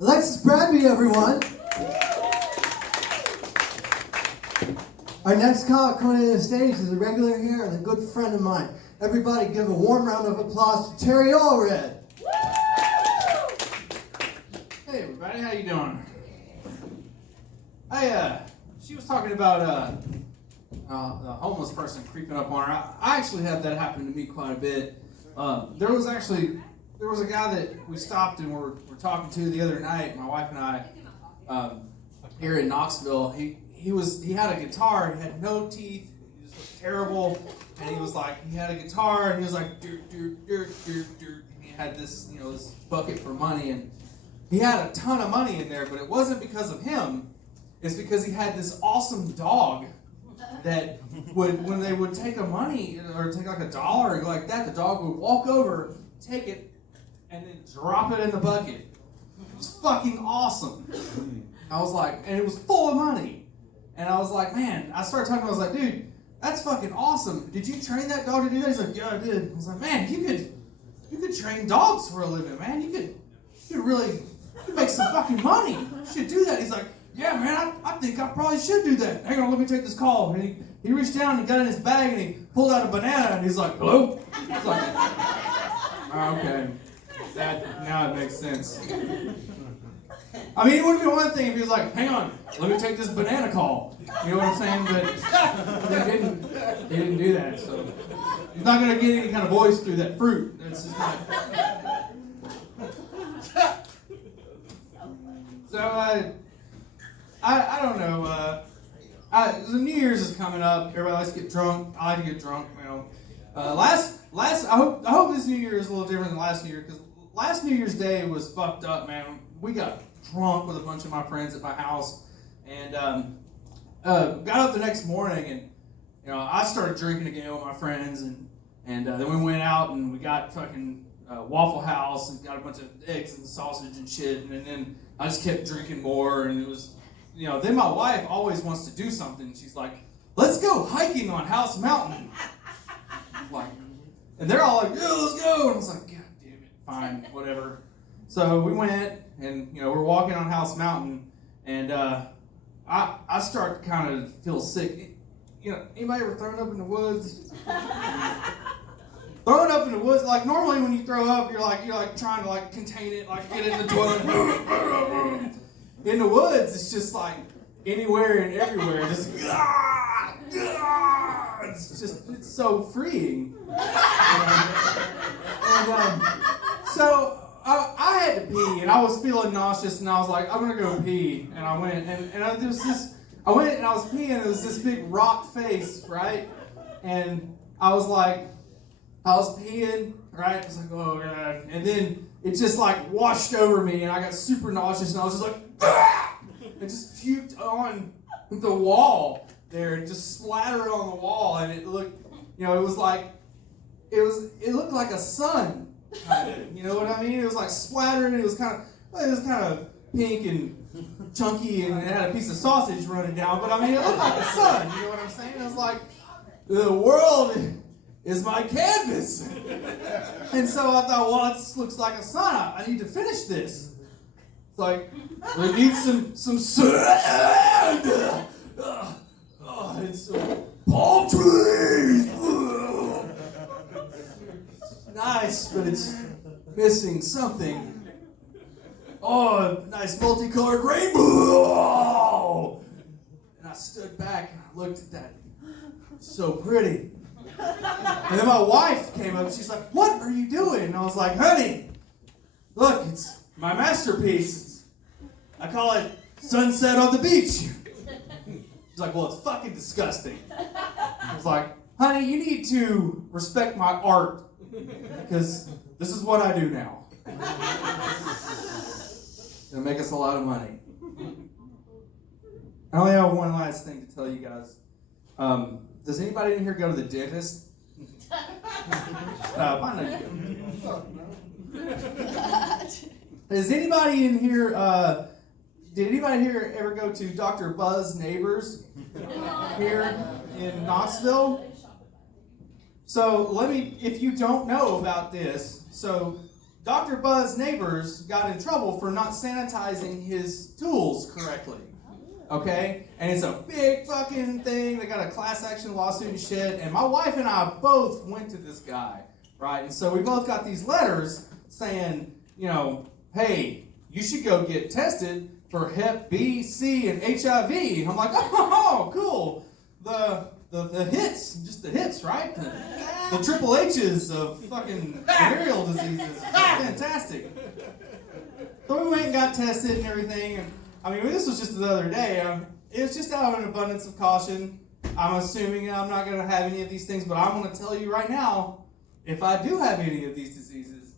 Alexis Bradby, everyone. Our next comic coming to the stage is a regular here and a good friend of mine. Everybody give a warm round of applause to Terry Allred. Hey everybody, how you doing? She was talking about a homeless person creeping up on her. I actually had that happen to me quite a bit. There was a guy that we stopped and we're talking to the other night, my wife and I, here in Knoxville. He had a guitar, he had no teeth, he just looked terrible, and he had a guitar and he was like dirt, dirt, dirt, dirt, dirt, and he had this, this bucket for money, and he had a ton of money in there, but it wasn't because of him. It's because he had this awesome dog that when they would take a money or take like a dollar or like that, the dog would walk over, take it, and then drop it in the bucket. It was fucking awesome. I was like, and it was full of money. And I was like, man, I started talking, I was like, dude, that's fucking awesome. Did you train that dog to do that? He's like, yeah, I did. I was like, man, you could train dogs for a living, man. You could really make some fucking money. You should do that. He's like, yeah, man, I think I probably should do that. Hang on, let me take this call. And he reached down and got in his bag and he pulled out a banana and he's like, hello? It's like, okay, now it makes sense. I mean, it would be one thing if he was like, hang on, let me take this banana call. You know what I'm saying? But he didn't do that, so he's not going to get any kind of voice through that fruit. That's just not. So, I don't know. The New Year's is coming up. Everybody likes to get drunk. I like to get drunk. I hope this New Year is a little different than last New Year, because last New Year's Day was fucked up, man. We got drunk with a bunch of my friends at my house, and got up the next morning, and I started drinking again with my friends, and then we went out and we got fucking Waffle House and got a bunch of eggs and sausage and shit, and then I just kept drinking more, and it was, then my wife always wants to do something. She's like, let's go hiking on House Mountain. And they're all like, yeah, let's go. And I was like, God damn it, fine, whatever. So we went, and we're walking on House Mountain, and I start to kind of feel sick. Anybody ever thrown up in the woods? Throwing up in the woods, like normally when you throw up, you're like trying to like contain it, like get it in the toilet. In the woods, it's just like anywhere and everywhere, just it's so freeing. So I had to pee, and I was feeling nauseous, and I was like, I'm gonna go pee, and I went, and I was peeing, and it was this big rock face, right, and I was peeing, right, I was like, oh God, and then it just like washed over me, and I got super nauseous, and I was just like, ah! And just puked on the wall there, and just splattered on the wall, and it looked, it looked like a sun. You know what I mean? It was like splattered, and it was kind of pink and chunky, and it had a piece of sausage running down. But I mean, it looked like a sun. You know what I'm saying? It was like the world is my canvas. And so I thought, well, this looks like a sun. I need to finish this. It's like we need some sand. It's palm trees. Nice, but it's missing something. Oh, nice multicolored rainbow! And I stood back and I looked at that. So pretty. And then my wife came up and she's like, what are you doing? And I was like, honey, look, it's my masterpiece. I call it Sunset on the Beach. She's like, well, it's fucking disgusting. I was like, honey, you need to respect my art. Because this is what I do now. It'll make us a lot of money. I only have one last thing to tell you guys. Does anybody in here go to the dentist? I know you do. Does anybody in here, did anybody here ever go to Dr. Buzz Neighbors here in Knoxville? So if you don't know about this, so Dr. Buzz's neighbors got in trouble for not sanitizing his tools correctly. Okay? And it's a big fucking thing. They got a class action lawsuit and shit. And my wife and I both went to this guy, right? And so we both got these letters saying, you know, hey, you should go get tested for Hep B, C, and HIV. And I'm like, oh, cool. The hits, just the hits, right? The triple H's of fucking venereal diseases. Fantastic. So we went and got tested and everything. And I mean, this was just the other day. It was just out of an abundance of caution. I'm assuming I'm not going to have any of these things, but I'm going to tell you right now, if I do have any of these diseases,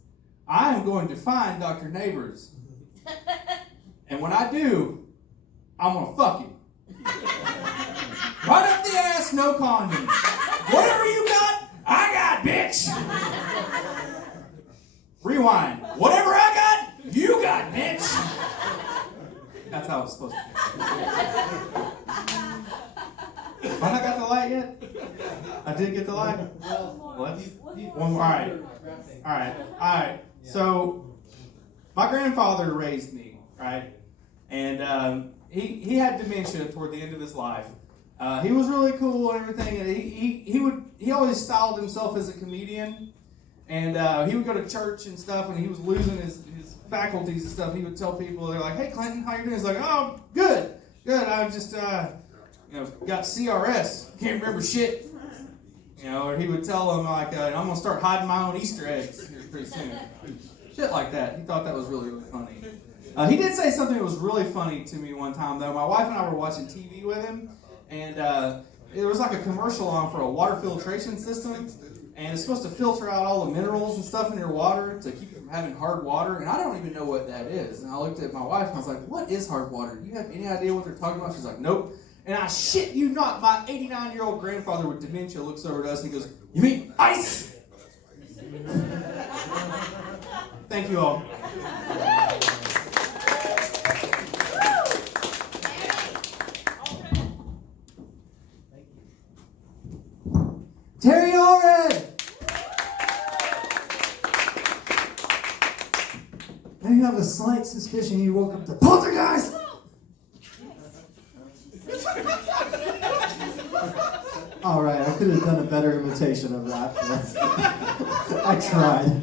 I am going to find Dr. Neighbors. And when I do, I'm going to fuck you. Right up the ass, no condom. Whatever you got, I got, bitch. Rewind. Whatever I got, you got, bitch. That's how it's supposed to be. Have I got the light yet? I did get the light? What? One more. All right. So, my grandfather raised me, right? And he had dementia toward the end of his life. He was really cool and everything, and he always styled himself as a comedian, and he would go to church and stuff, and he was losing his faculties and stuff. He would tell people, they're like, hey Clinton, how you doing? He's like, oh, good, I just got CRS, can't remember shit. You know, or he would tell them like, I'm gonna start hiding my own Easter eggs here pretty soon. Shit like that. He thought that was really, really funny. He did say something that was really funny to me one time though. My wife and I were watching TV with him, and there was like a commercial on for a water filtration system, and it's supposed to filter out all the minerals and stuff in your water to keep you from having hard water, and I don't even know what that is. And I looked at my wife and I was like, what is hard water? Do you have any idea what they're talking about? She's like, nope. And I shit you not, my 89-year-old grandfather with dementia looks over at us and he goes, you mean ice? Thank you all. Terry Allred! Now you have a slight suspicion you woke up the poltergeist! Alright, I could have done a better imitation of that. I tried.